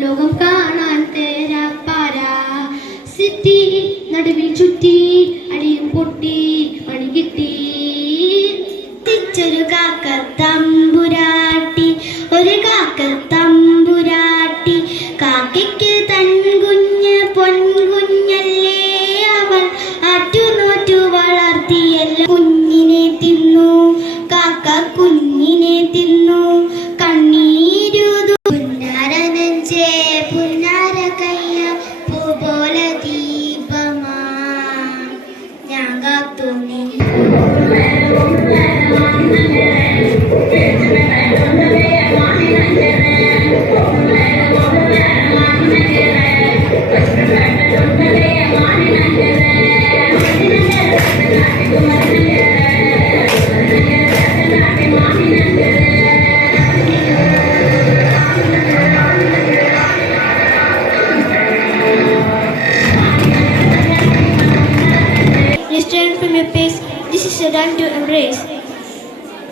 ലോകം കാണാൻ തേരാപ്പാര സിറ്റി നടുവിൽ ചുറ്റി അടിയും പൊട്ടി പണി കിട്ടി തിരിച്ചൊരു കാക്ക തമ്പുരാട്ടി ഒരു കാക്ക തമ്പുരാട്ടി കാക്കയ്ക്ക് തൻ കുഞ്ഞ് പൊൻകുഞ്ഞല്ലേ അവൾ ആറ്റുനോറ്റു വളർത്തിയല്ല കുഞ്ഞിനെ തിന്നു കാക്ക കുഞ്ഞിനെ തിന്നു Restrain from your pace. This is a time to embrace.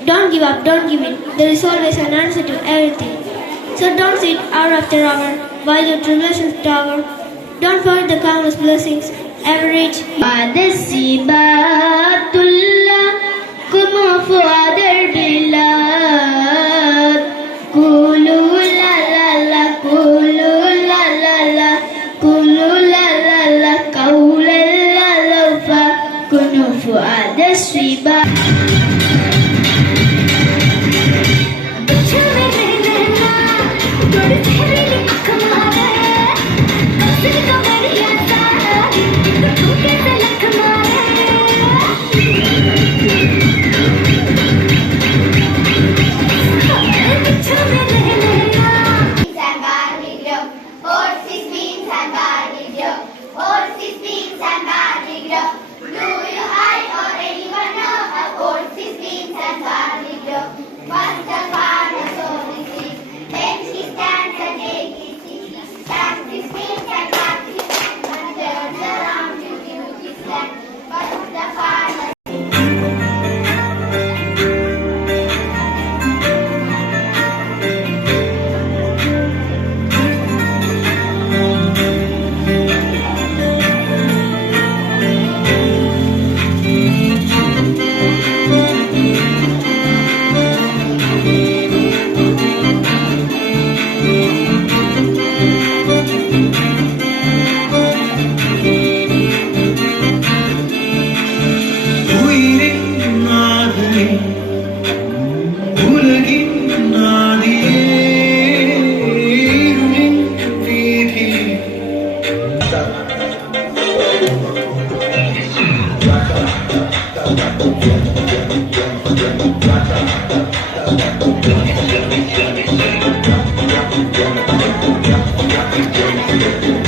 Don't give up, don't give in. There is always an answer to everything. So don't sit hour after hour while your tribulations tower. Don't forget the countless blessings ever reach. Adasibatullah, kuma fuadar bilad. Kulu la la la, kulu la la la, kulu la la la, kaula la la fa, kunu fuadasibat. Thank you.